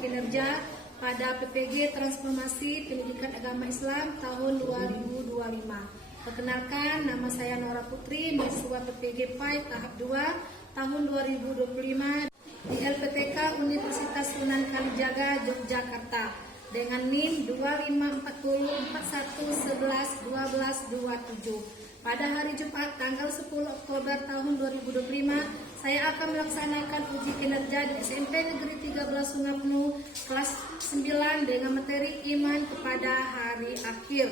kinerja pada PPG Transformasi Pendidikan Agama Islam tahun 2025. Perkenalkan, nama saya Nora Putri, mahasiswa PPG PAI tahap 2 tahun 2025 di LPTK Universitas Sunan Kalijaga, Yogyakarta dengan NIM 254041111227. Pada hari Jumat tanggal 10 Oktober tahun 2025, saya akan melaksanakan uji kinerja di SMP Negeri 13 Sungai Penuh kelas 9 dengan materi iman kepada hari akhir.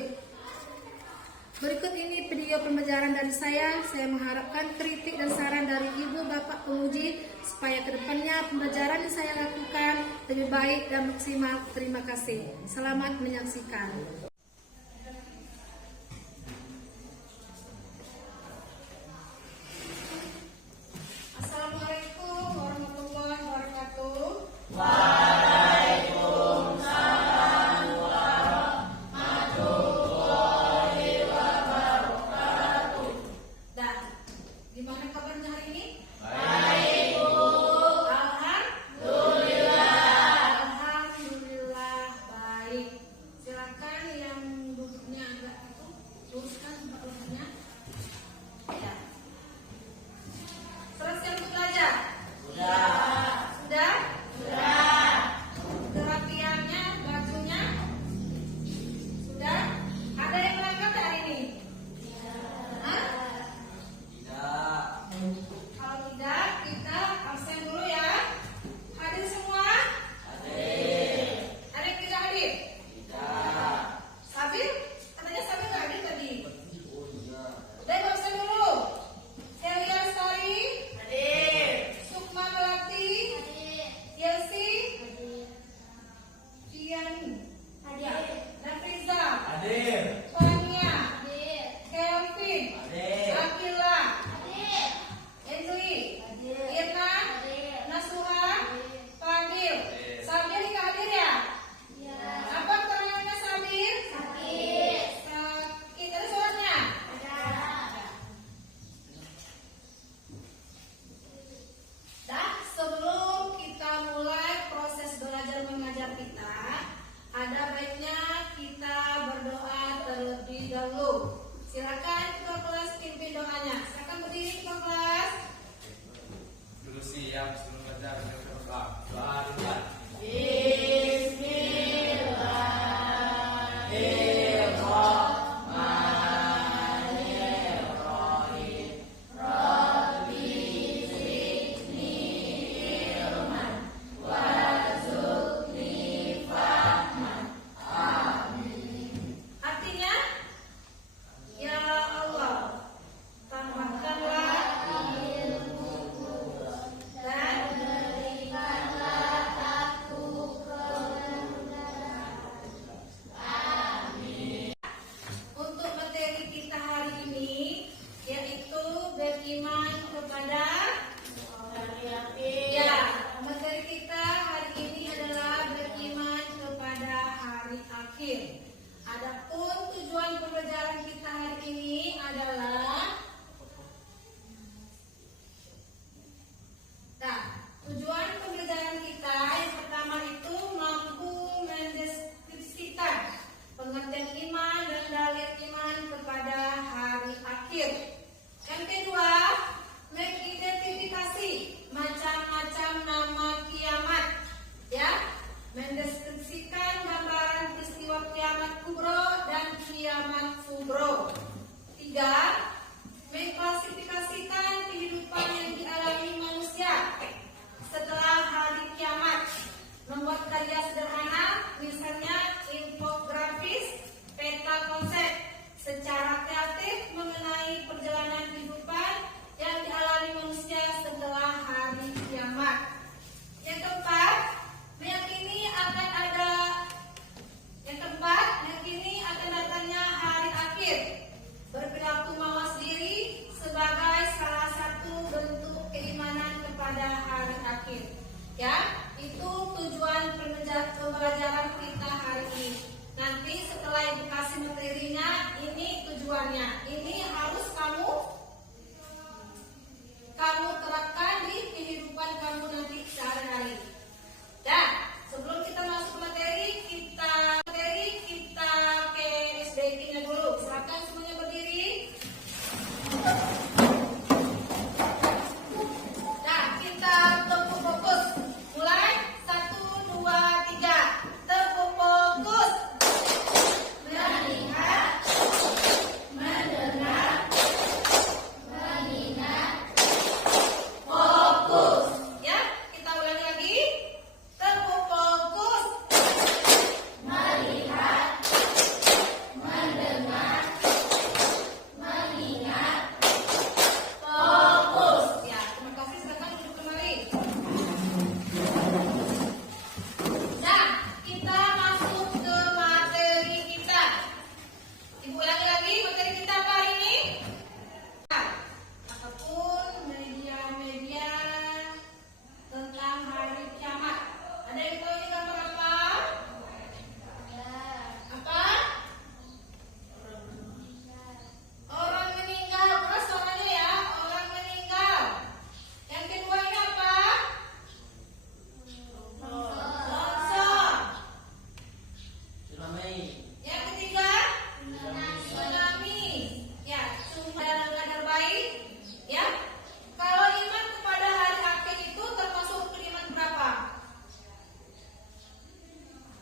Berikut ini video pembelajaran dari saya. Saya mengharapkan kritik dan saran dari Ibu Bapak penguji supaya kedepannya pembelajaran yang saya lakukan lebih baik dan maksimal. Terima kasih. Selamat menyaksikan. Assalamualaikum warahmatullahi wabarakatuh. Gimana kabarnya hari ini? Baik, Bu. Alhamdulillah baik. Silakan yang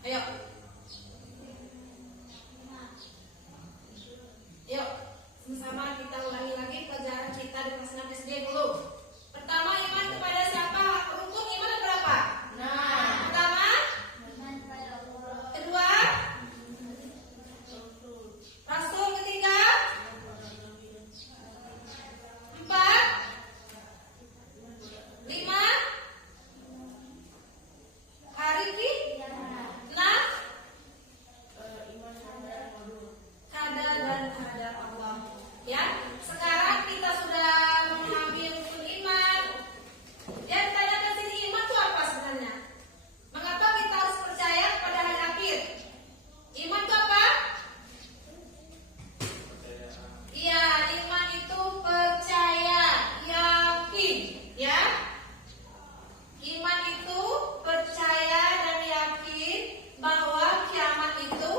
Ayo. Yuk, sama-sama kita ulangi lagi pelajaran kita di kelas 6 SD dulu. Pertama, iman kepada siapa? Rukun iman ada berapa? Nah. Pertama? Iman kepada Allah. Kedua? Rasul. Ketiga? 4? 5? Hari ki? 6? Kadar dan hadar Allah. Ya, sekarang kita sudah mengambil rukun iman. Ya, ditanyakan sini iman itu apa sebenarnya? Mengapa kita harus percaya pada hari akhir? Iman itu apa? Iya, iman itu percaya, yakin, ya. Iman itu percaya dan yakin bahwa kiamat itu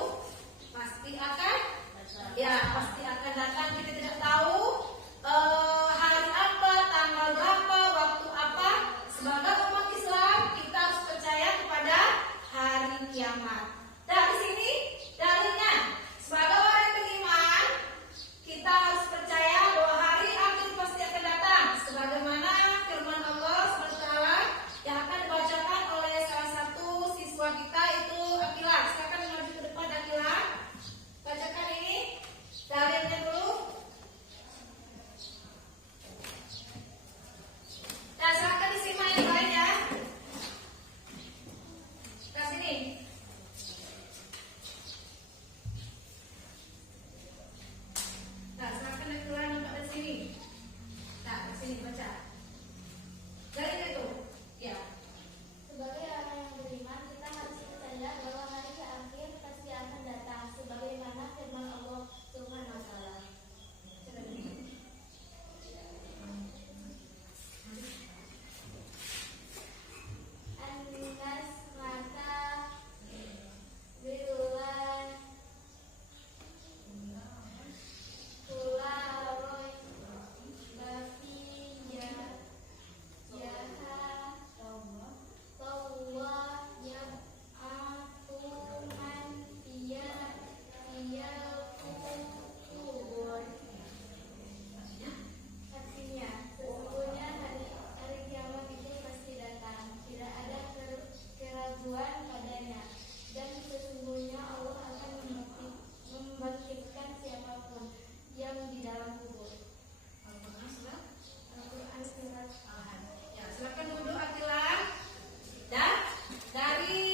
pasti akan datang. Kita tidak tahu hari apa, tanggal berapa, waktu apa. Sebagai umat Islam kita harus percaya kepada hari kiamat. Dari sini dalilnya, sebagai orang yang beriman kita harus percaya bahwa hari akhir pasti akan datang, sebagaimana firman Allah SWT yang akan dibacakan oleh salah satu siswa kita, itu Akila. Silakan maju ke depan, Akila. Bacakan ini dalilnya dulu. Nah, silakan disimak yang lain ya. Ke sini. Nah, silakan Akila nampak dari sini. Nah, di sini baca. Dalilnya itu. Ya. Sebagai orang yang beriman, kita harus percaya bahwa hari akhir pasti akan datang, sebagaimana firman Allah Subhanahu wa Ta'ala. An-Nas mata bilulah kularoi bafiya jaha Allah yang atuman dia kubur. Artinya, sesungguhnya hari kiamat itu pasti datang, tidak ada keraguan padanya, dan sesungguhnya Allah akan membangkitkan siapapun yang di dalam kubur. Al-Quran surat Al-Ahad. Ya, silakan duduk Akila. Dan dari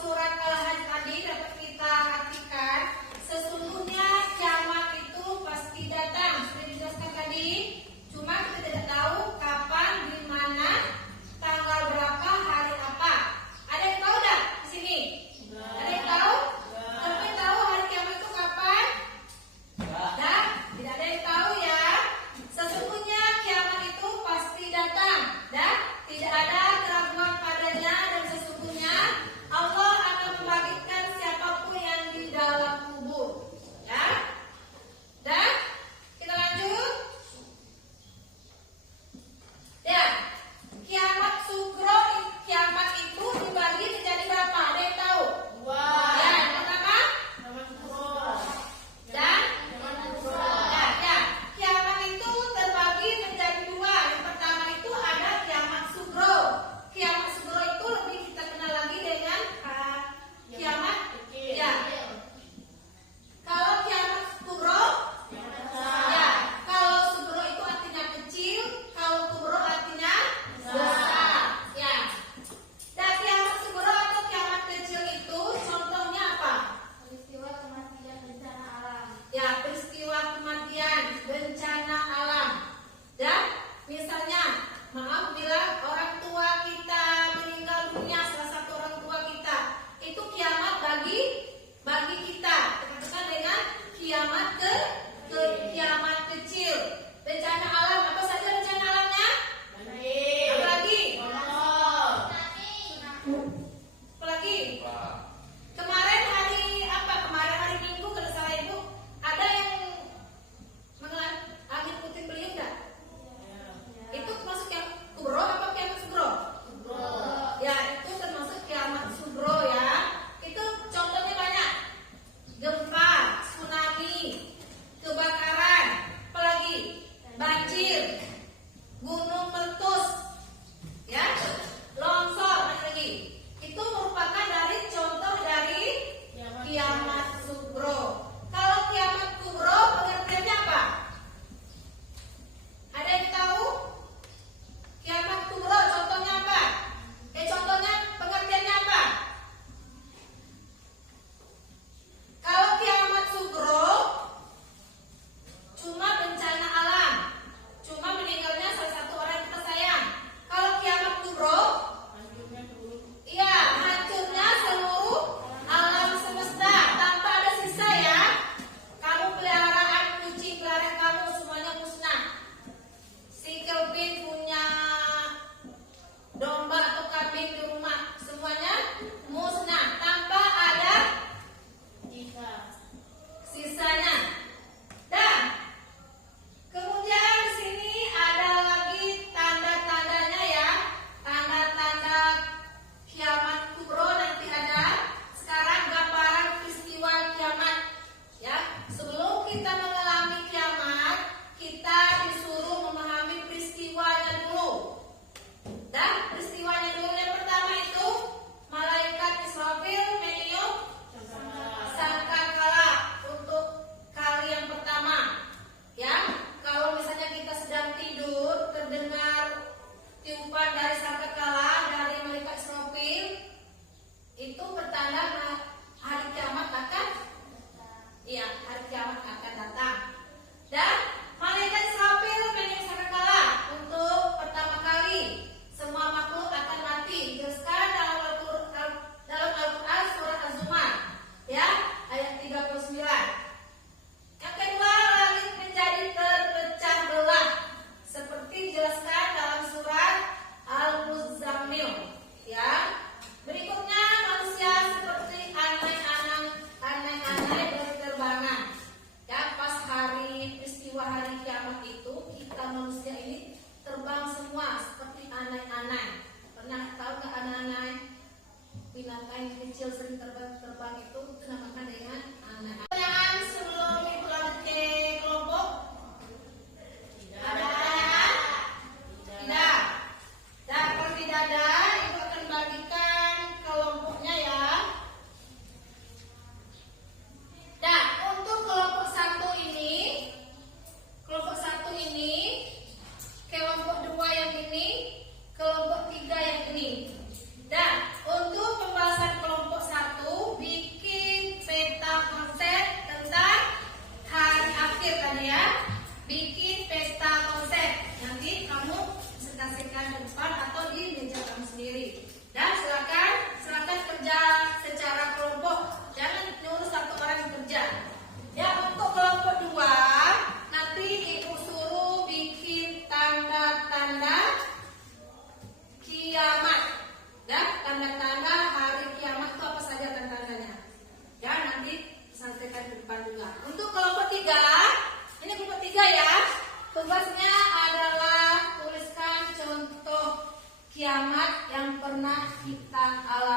surat Al-Ahad tadi dapat kita artikan, sesungguhnya kiamat itu pasti datang. Sudah dijelaskan tadi, cuma kita tidak tahu kapan, di mana, tanggal berapa, hari apa. Ada yang tahu enggak di sini? Ada yang tahu? Siapa yang tahu hari kiamat itu kapan? Tidak ada yang tahu ya. Sesungguhnya kiamat itu pasti datang.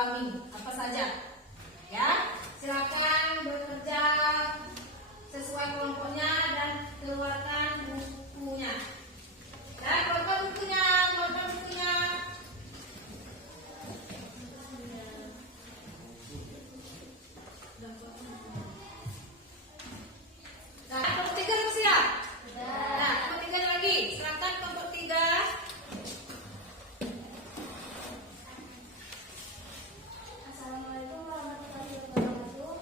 alami. Apa saja? Ya, silakan bekerja sesuai kelompoknya dan keluarkan bukunya. Dan keluarkan bukunya, keluarkan bukunya. Nah, kelompok 3 harus siap. Nah, kelompok 3 lagi. Silakan kelompok 3. Assalamualaikum warahmatullahi wabarakatuh.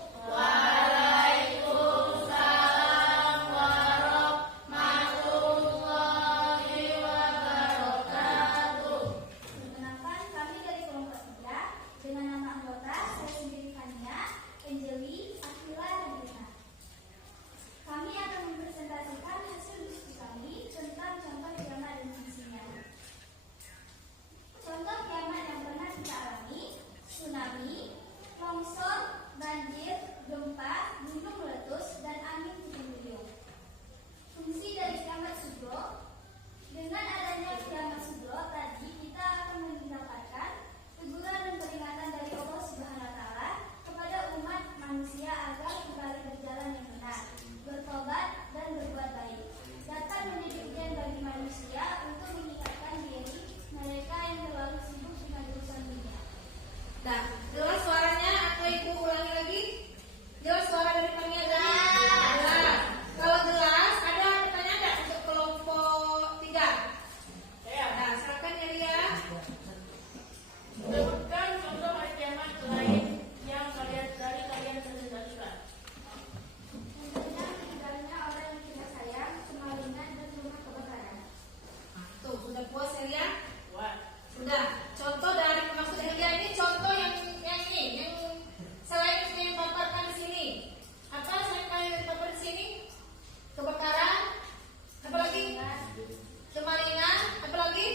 Perkenalkan, kami dari kelompok 3 dengan nama anggota saya sendiri Fania, Angeli, Akila, dan Rina. Kami akan mempresentasikan hasil diskusi kami tentang contoh kiamat dan fungsinya. Contoh kiamat yang pernah kita alami: tsunami, longsor, banjir, gempa, gunung meletus, dan angin puting beliung. Fungsi dari kiamat sugro: dengan adanya kiamat sugro tadi kita akan mendapatkan teguran dan peringatan dari Allah Subhanahu wa Ta'ala kepada umat manusia agar kembali berjalan yang benar, bertobat dan berbuat baik. Datang menjadi ujian bagi manusia untuk meningkatkan diri mereka yang terlalu sibuk dengan urusan dunia. Nah, jelas suaranya atau ibu ulangi lagi? Jelas suara dari Fania tadi? Jelas. Kalau jelas, ada pertanyaan nggak untuk kelompok 3? Nah, silakan ya Ria. Sebutkan contoh hari kiamat lain yang kalian presentasikan. Tentunya meninggalnya orang yang kita sayang, kemalingan, dan rumah kebakaran. Nah, tuh, sudah puas ya Ria? Wah, Sudah. Contoh dari maksud Ria ini contoh yang ini, yang selain yang dipaparkan di sini. Apa selain yang dipaparkan di sini? Kebakaran, apa lagi? Kemalingan, apa lagi?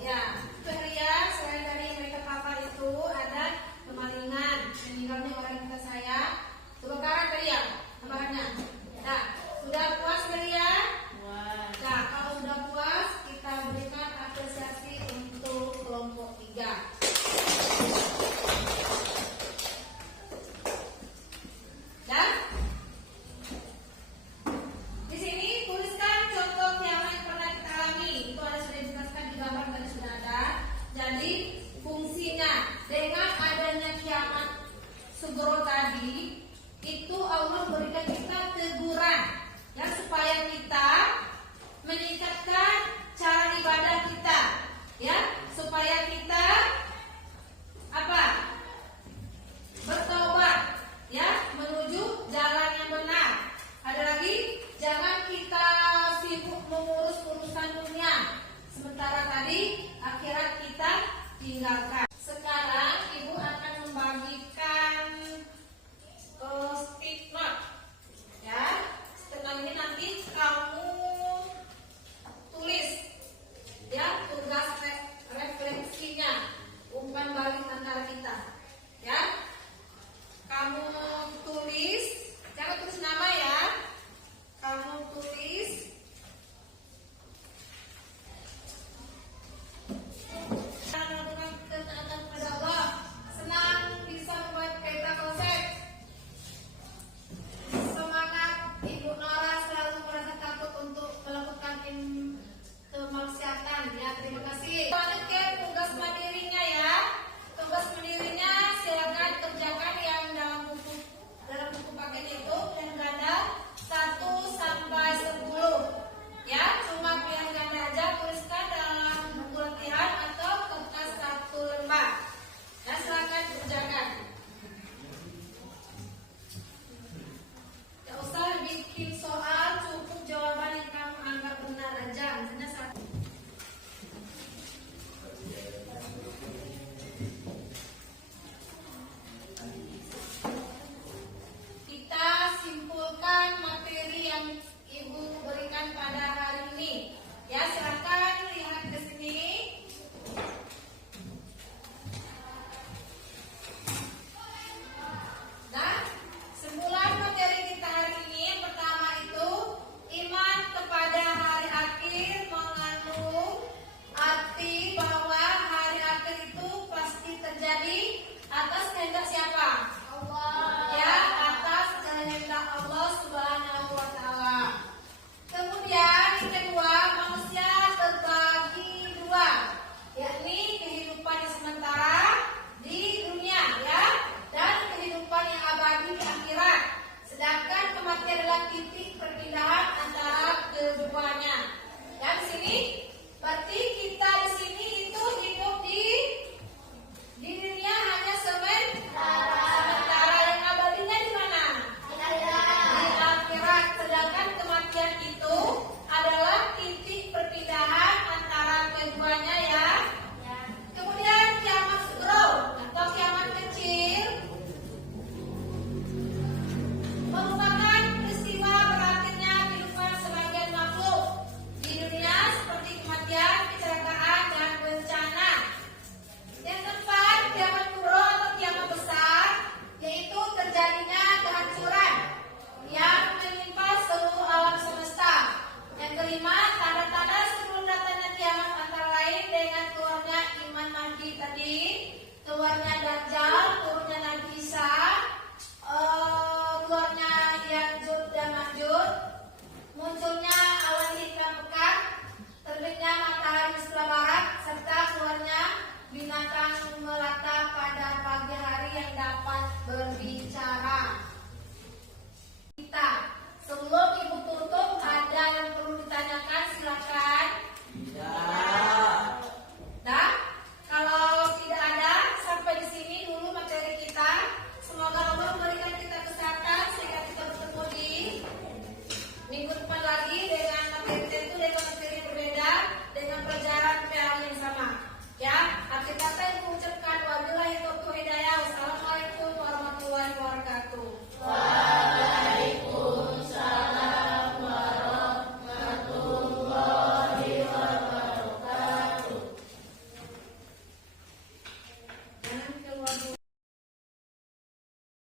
Ya, itu Ria. Selain dari yang mereka papar itu ada kemalingan, meninggalnya orang yang kita sayang, kebakaran tadi ya, tambahannya. Nah, sudah puas Ria? wah. Nah, kalau sudah puas, kita berikan apresiasi untuk kelompok 3. Dan di sini tuliskan contoh kiamat yang pernah kita alami. Itu ada sudah dijelaskan di gambar tadi sudah ada. Jadi fungsinya dengan adanya kiamat sugro tadi, itu Allah berikan kita teguran ya supaya kita meningkatkan cara ibadah kita, ya supaya kita